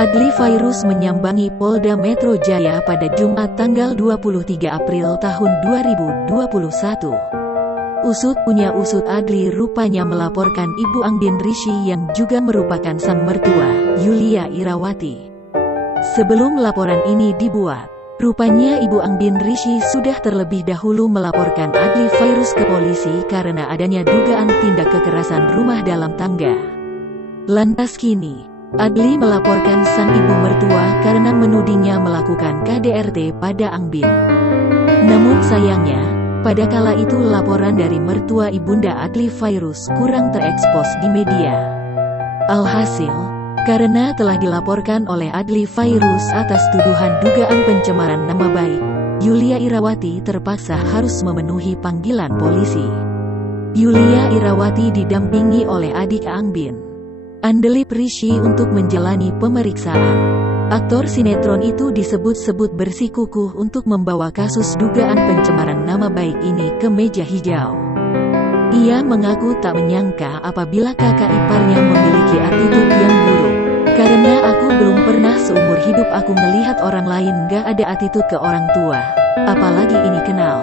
Adly Fairuz menyambangi Polda Metro Jaya pada Jumat tanggal 23 April tahun 2021. Usut Adly rupanya melaporkan Ibu Angbin Rishi yang juga merupakan sang mertua, Yulia Irawati. Sebelum laporan ini dibuat, rupanya Ibu Angbin Rishi sudah terlebih dahulu melaporkan Adly Fairuz ke polisi karena adanya dugaan tindak kekerasan rumah dalam tangga. Lantas kini, Adly melaporkan sang ibu mertua karena menudingnya melakukan KDRT pada Angbin. Namun sayangnya, pada kala itu laporan dari mertua ibunda Adly Fairuz kurang terekspos di media. Alhasil, karena telah dilaporkan oleh Adly Fairuz atas tuduhan dugaan pencemaran nama baik, Yulia Irawati terpaksa harus memenuhi panggilan polisi. Yulia Irawati didampingi oleh adik Angbin, Andely Rishi, untuk menjalani pemeriksaan. Aktor sinetron itu disebut-sebut bersikukuh untuk membawa kasus dugaan pencemaran nama baik ini ke meja hijau. Ia mengaku tak menyangka apabila kakak iparnya memiliki attitude yang buruk. Karena aku belum pernah seumur hidup aku melihat orang lain gak ada attitude ke orang tua, apalagi ini kenal.